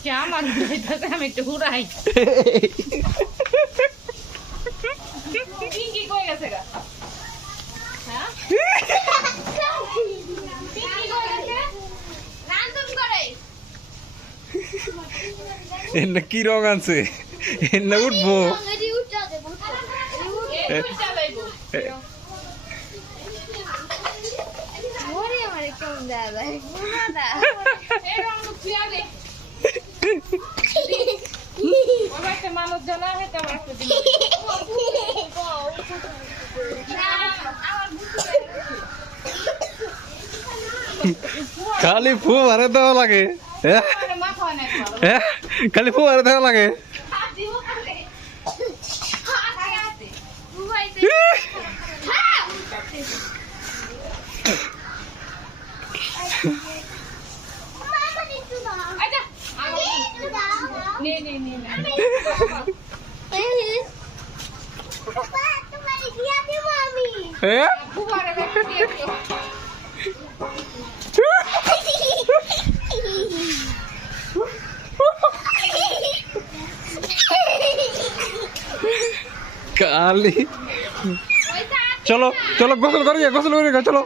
क्या मन আমি একটু ঘুরাই পিঙ্কি কই গেছে গা হ্যাঁ পিঙ্কি কই গেছে রান্দন করে এনে কি রং আছে এনে উঠবো মানুষ জানা খালি ফু মারে দেওয়া লাগে খালি ফু মারে দেওয়া লাগে কালি চলো চলো গোসল করি চলো